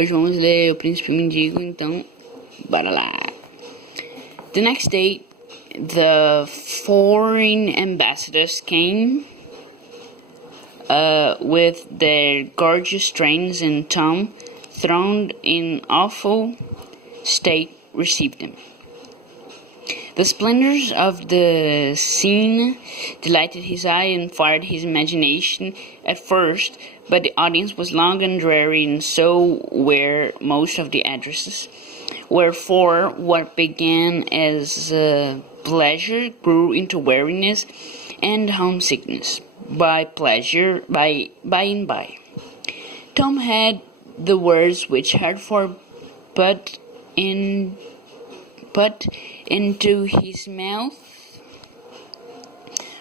Hoje vamos ler O Príncipe Mendigo, então bora lá. The next day, the foreign ambassadors came with their gorgeous trains, and Tom, throned in awful state, received them. The splendors of the scene delighted his eye and fired his imagination at first, but the audience was long and dreary, and so were most of the addresses. Wherefore, what began as pleasure grew into weariness and homesickness. By and by. Tom had the words which Hertford put into his mouth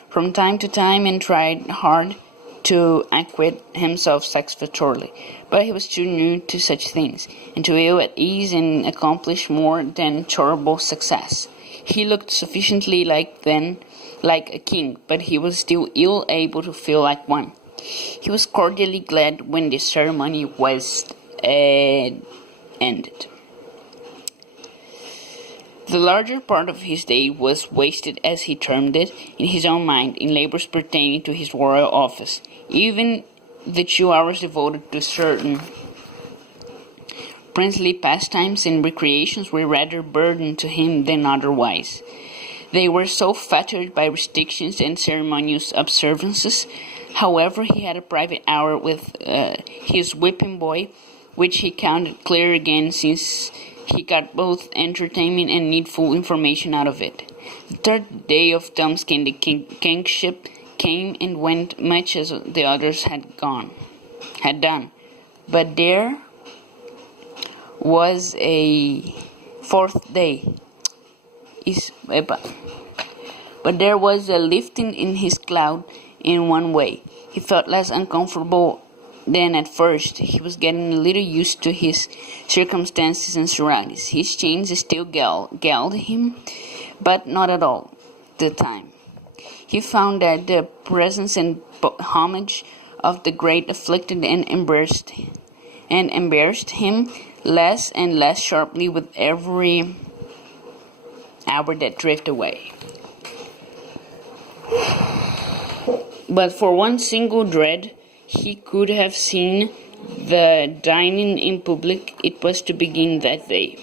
from time to time, and tried hard to acquit himself satisfactorily, but he was too new to such things, and too ill at ease, and accomplished more than tolerable success. He looked sufficiently like a king, but he was still ill able to feel like one. He was cordially glad when the ceremony was ended. The larger part of his day was wasted, as he termed it, in his own mind, in labors pertaining to his royal office. Even the 2 hours devoted to certain princely pastimes and recreations were rather burden to him than otherwise. They were so fettered by restrictions and ceremonious observances. However, he had a private hour with his whipping boy, which he counted clear again, since he got both entertainment and needful information out of it. The third day of Tom's kingship came and went much as the others had done. But there was a fourth day. But there was a lifting in his cloud in one way. He felt less uncomfortable than at first. He was getting a little used to his circumstances and surroundings. His chains still galled him, but not at all the time. He found that the presence and homage of the great afflicted and embarrassed him less and less sharply with every hour that drifted away. But for one single dread, he could have seen the dining in public. It was to begin that day.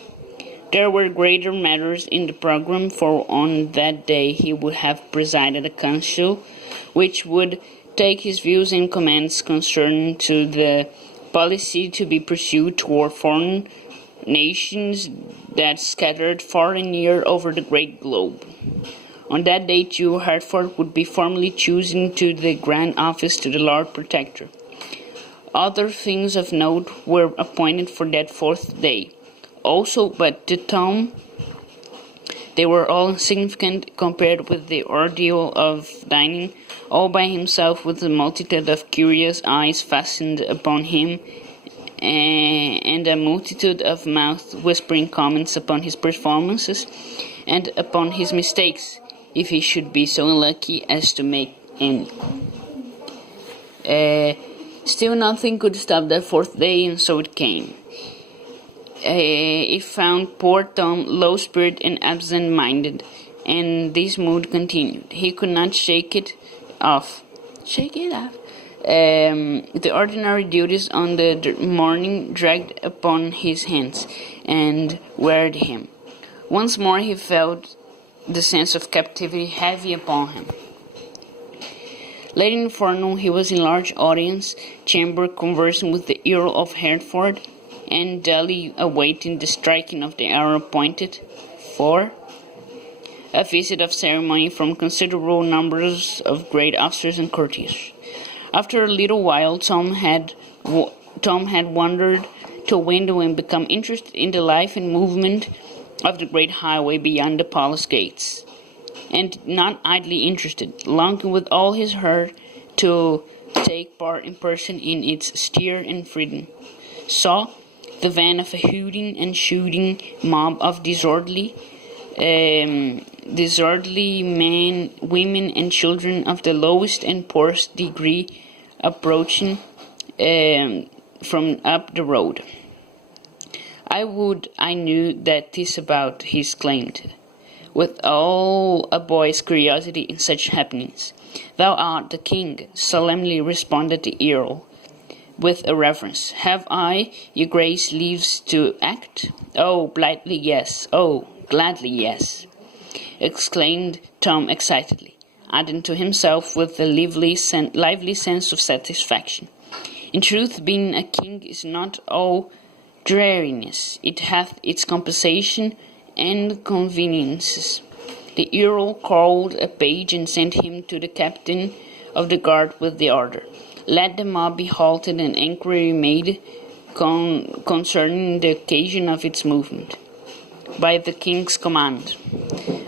There were greater matters in the program, for on that day he would have presided a council which would take his views and comments concerning to the policy to be pursued toward foreign nations that scattered far and near over the great globe. On that day, too, Hertford would be formally chosen to the Grand Office to the Lord Protector. Other things of note were appointed for that fourth day also, but to Tom they were all insignificant compared with the ordeal of dining all by himself, with a multitude of curious eyes fastened upon him, and a multitude of mouths whispering comments upon his performances and upon his mistakes, if he should be so unlucky as to make any. Still nothing could stop that fourth day, and so it came. It found poor Tom low-spirited and absent-minded, and this mood continued. He could not shake it off. The ordinary duties on the morning dragged upon his hands and wearied him. Once more he felt the sense of captivity heavy upon him. Late in the forenoon he was in large audience chamber conversing with the Earl of Hertford, and dully awaiting the striking of the hour appointed for a visit of ceremony from considerable numbers of great officers and courtiers. After a little while, Tom had wandered to a window and become interested in the life and movement of the great highway beyond the palace gates, and not idly interested, longing with all his heart to take part in person in its stir and freedom, saw the van of a hooting and shooting mob of disorderly men, women, and children of the lowest and poorest degree approaching from up the road. I would I knew that 'tis about, he exclaimed, with all a boy's curiosity in such happenings. Thou art the king, solemnly responded the earl, with a reverence. Have I, your grace, leaves to act? Oh, blithely yes, oh, gladly yes, exclaimed Tom excitedly, adding to himself with a lively sense of satisfaction. In truth, being a king is not all dreariness, it hath its compensation and conveniences. The earl called a page and sent him to the captain of the guard with the order. Let the mob be halted and inquiry made concerning the occasion of its movement. By the king's command.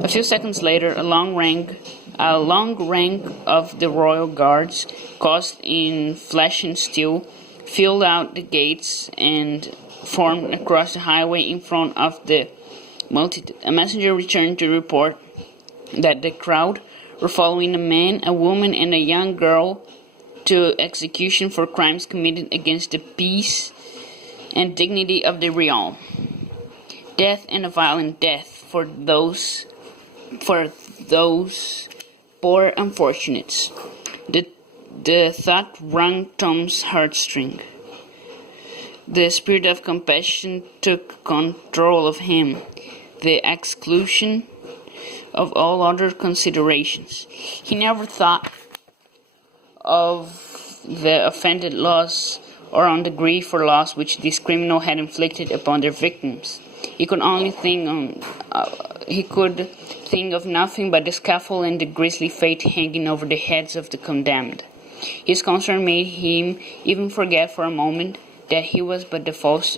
A few seconds later, a long rank of the royal guards, clothed in flesh and steel, filled out the gates and formed across the highway in front of the multitude. A messenger returned to report that the crowd were following a man, a woman, and a young girl to execution for crimes committed against the peace and dignity of the realm. Death, and a violent death for those poor unfortunates. The thought wrung Tom's heartstring. The spirit of compassion took control of him, the exclusion of all other considerations. He never thought of the offended loss or on the grief or loss which this criminal had inflicted upon their victims. He could think of nothing but the scaffold and the grisly fate hanging over the heads of the condemned. His concern made him even forget for a moment that he was but the false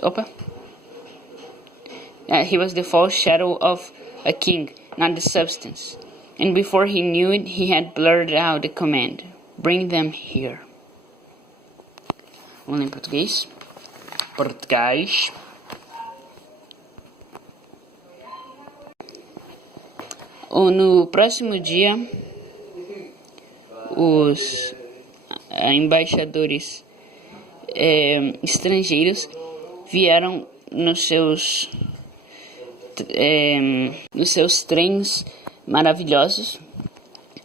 shadow of a king, not the substance. And before he knew it, he had blurted out the command, "Bring them here." Vamos ler em português. Português. No próximo dia, os embaixadores estrangeiros vieram nos seus trens maravilhosos,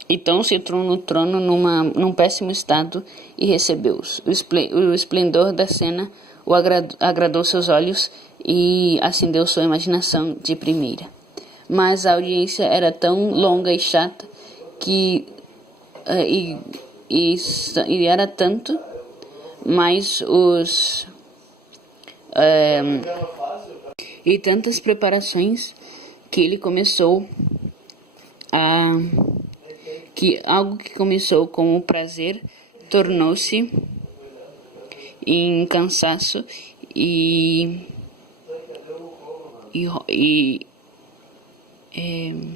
e Tom se entrou no trono num péssimo estado e recebeu-os. O esplendor da cena o agradou seus olhos e acendeu sua imaginação de primeira. Mas a audiência era tão longa e chata que e era tanto mais e tantas preparações que ele começou que algo que começou como prazer tornou-se em cansaço e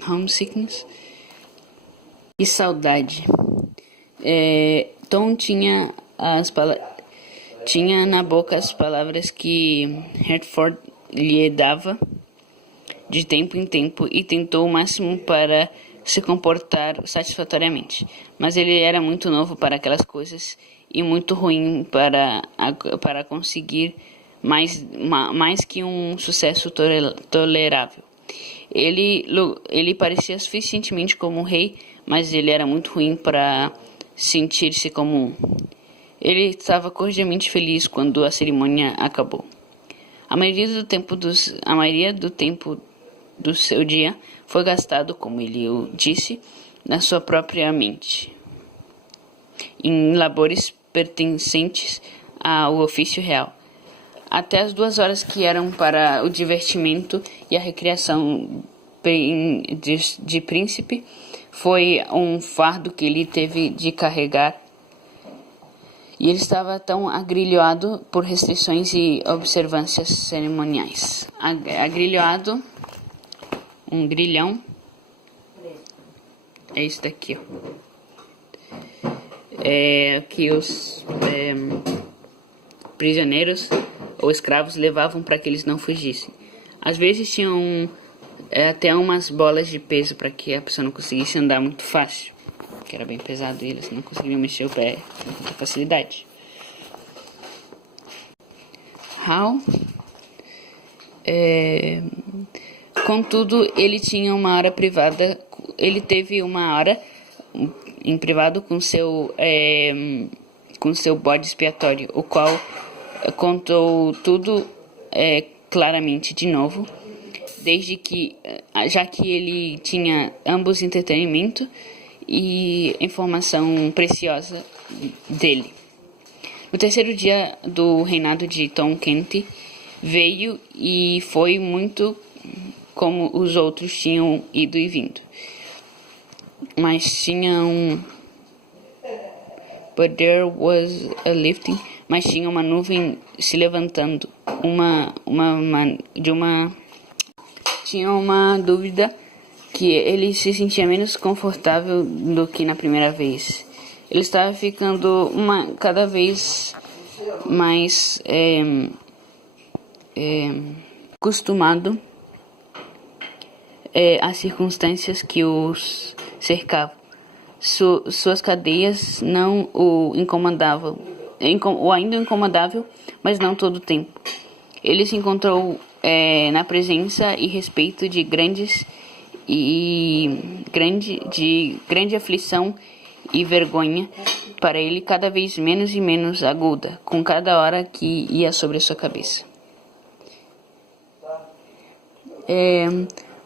homesickness e saudade. Tom tinha na boca as palavras que Hertford lhe dava de tempo em tempo e tentou o máximo para se comportar satisfatoriamente. Mas ele era muito novo para aquelas coisas e muito ruim para conseguir mais que um sucesso tolerável. Ele parecia suficientemente como um rei, mas ele era muito ruim para sentir-se como um. Ele estava cordialmente feliz quando a cerimônia acabou. A maioria do tempo do seu dia foi gastado, como ele o disse, na sua própria mente, em labores pertencentes ao ofício real. Até as 2 horas que eram para o divertimento e a recreação de príncipe foi um fardo que ele teve de carregar, e ele estava tão agrilhoado por restrições e observâncias cerimoniais. Agrilhoado, um grilhão, é isso daqui, ó. Que os prisioneiros ou escravos levavam para que eles não fugissem. Às vezes tinham até umas bolas de peso para que a pessoa não conseguisse andar muito fácil, que era bem pesado, e eles não conseguiam mexer o pé com muita facilidade. Contudo, ele tinha uma hora privada. Ele teve uma hora em privado com seu bode expiatório, o qual contou tudo claramente de novo, já que ele tinha ambos entretenimento e informação preciosa dele. No terceiro dia do reinado de Tom Kent, veio e foi muito como os outros tinham ido e vindo. Mas tinha But there was a lifting. Mas tinha uma nuvem se levantando. Tinha uma dúvida que ele se sentia menos confortável do que na primeira vez. Ele estava ficando cada vez mais acostumado às circunstâncias que os cercavam. Suas cadeias não o incomodavam, ou ainda incomodavam, mas não todo o tempo. Ele se encontrou na presença e respeito de grande aflição e vergonha, para ele cada vez menos e menos aguda, com cada hora que ia sobre a sua cabeça.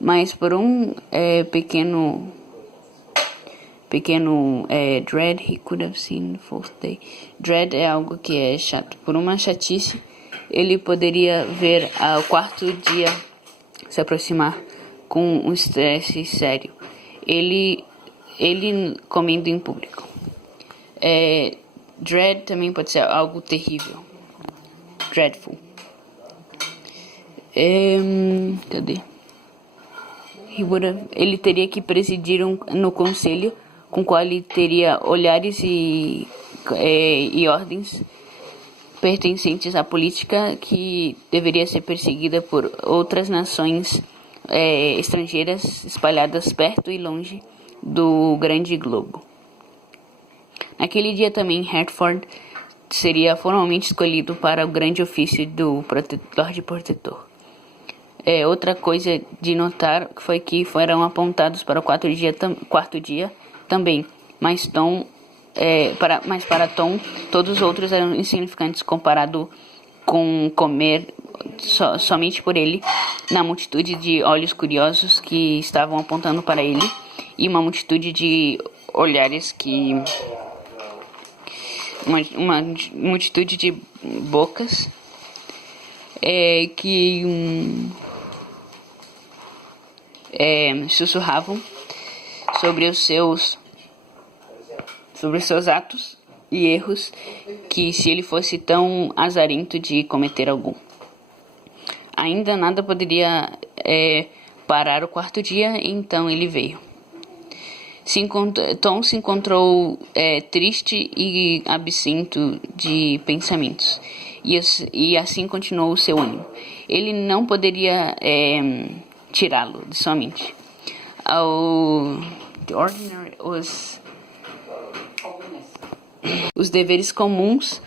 Mas por pequeno dread, he could have seen the fourth day. Dread é algo que é chato. Por uma chatice, ele poderia ver o quarto dia se aproximar com um estresse sério. Ele comendo em público. Dread também pode ser algo terrível. Dreadful. Cadê? Ele teria que presidir no conselho, com qual ele teria olhares e ordens pertencentes à política que deveria ser perseguida por outras nações estrangeiras espalhadas perto e longe do grande globo. Naquele dia também, Hertford seria formalmente escolhido para o grande ofício do Lorde Protetor. Outra coisa de notar foi que foram apontados para o quarto dia também, mas para Tom, todos os outros eram insignificantes comparado com comer somente por ele, na multitude de olhos curiosos que estavam apontando para ele, e uma multitude de olhares uma multitude de bocas que sussurravam sobre os seus atos e erros, que se ele fosse tão azarento de cometer algum. Ainda nada poderia parar o quarto dia, então ele veio. Tom se encontrou triste e absento de pensamentos, e assim continuou o seu ânimo. Ele não poderia tirá-lo de sua mente. Os deveres comuns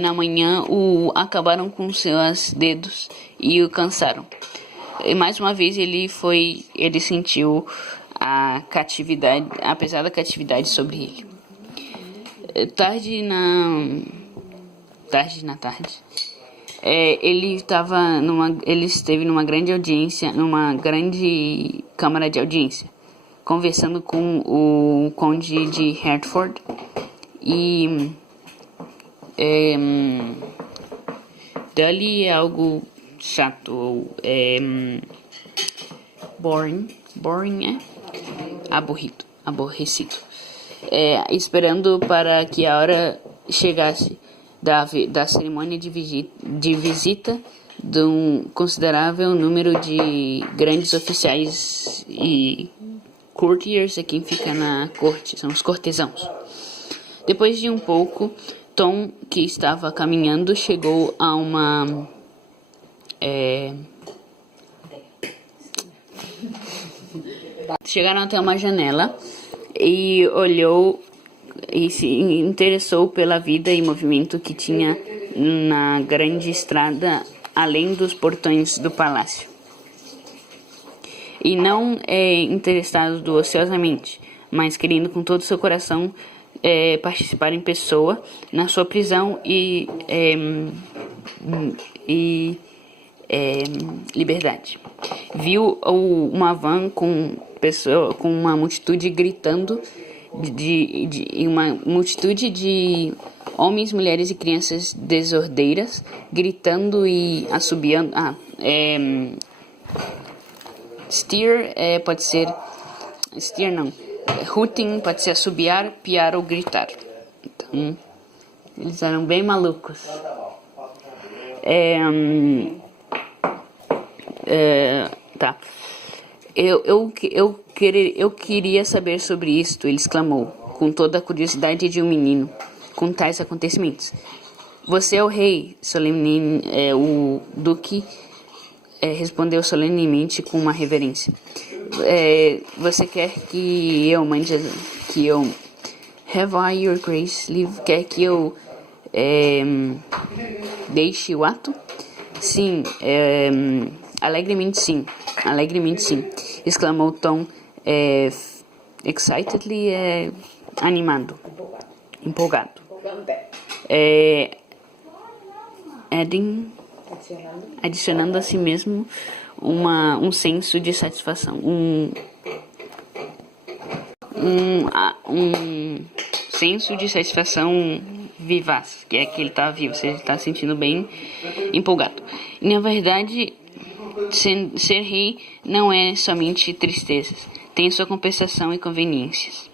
na manhã acabaram com seus dedos e o cansaram. E mais uma vez ele sentiu a pesada catividade sobre ele. Tarde na tarde, ele esteve numa grande audiência, numa grande câmara de audiência, conversando com o conde de Hertford e dali é algo chato ou boring aborrecido, esperando para que a hora chegasse da cerimônia de visita de um considerável número de grandes oficiais e courtiers, quem fica na corte, são os cortesãos. Depois de um pouco, Tom, que estava caminhando, chegou a uma chegaram até uma janela e olhou e se interessou pela vida e movimento que tinha na grande estrada além dos portões do palácio. E não interessado ociosamente, mas querendo com todo o seu coração participar em pessoa na sua prisão e liberdade. Viu uma van com uma multitude gritando, uma multitude de homens, mulheres e crianças desordeiras gritando e assobiando. Steer pode ser. Steer não. Hooting pode ser assobiar, piar ou gritar. Então, eles eram bem malucos. Tá. Eu queria saber sobre isto, ele exclamou, com toda a curiosidade de um menino, com tais acontecimentos. Você é o rei, o duque respondeu solenemente com uma reverência. Você quer que eu have I your grace leave? Quer que eu deixe o ato? Sim, alegremente sim, exclamou Tom, excitedly, animado, empolgado. Adicionando a si mesmo um senso de satisfação, um senso de satisfação vivaz, que é que ele está vivo, ele está se sentindo bem empolgado. E, na verdade, ser rei não é somente tristezas, tem sua compensação e conveniências.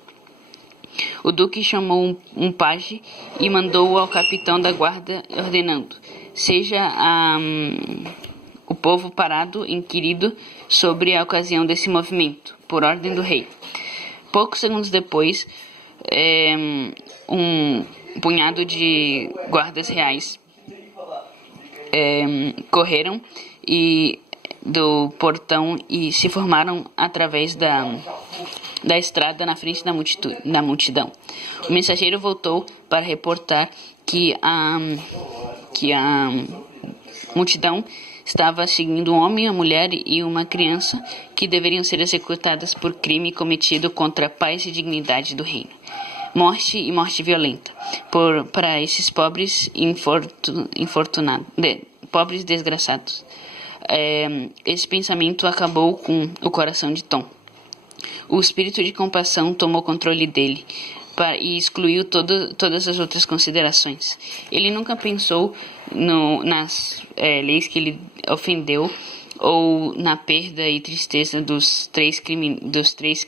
O duque chamou um pajem e mandou ao capitão da guarda, ordenando: seja o povo parado, inquirido sobre a ocasião desse movimento, por ordem do rei. Poucos segundos depois, um punhado de guardas reais correram do portão e se formaram através da estrada na frente da multidão. O mensageiro voltou para reportar que a multidão estava seguindo um homem, uma mulher e uma criança que deveriam ser executadas por crime cometido contra a paz e dignidade do reino. Morte e morte violenta para esses pobres pobres desgraçados. Esse pensamento acabou com o coração de Tom. O espírito de compaixão tomou controle dele e excluiu todas as outras considerações. Ele nunca pensou nas leis que ele ofendeu ou na perda e tristeza dos três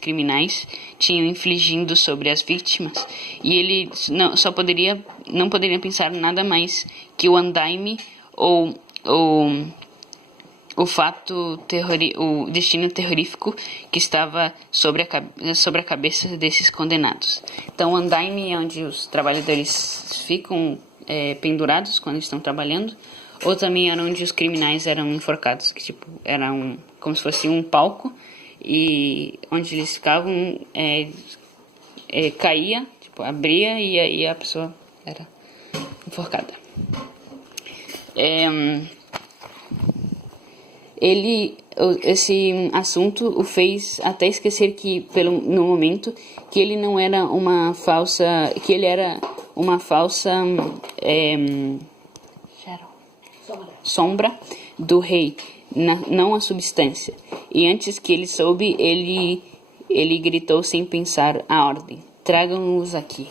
criminais tinham infligido sobre as vítimas, e ele não poderia pensar nada mais que o andaime ou o destino terrorífico que estava sobre a cabeça desses condenados. Então, o andaime é onde os trabalhadores ficam pendurados quando estão trabalhando, ou também era onde os criminais eram enforcados, que era como se fosse um palco, e onde eles ficavam, caía, abria, e aí a pessoa era enforcada. Esse assunto o fez até esquecer no momento, que ele não era uma falsa, que ele era uma falsa sombra do rei, não a substância. E antes que ele soube, ele gritou sem pensar a ordem: tragam-nos aqui.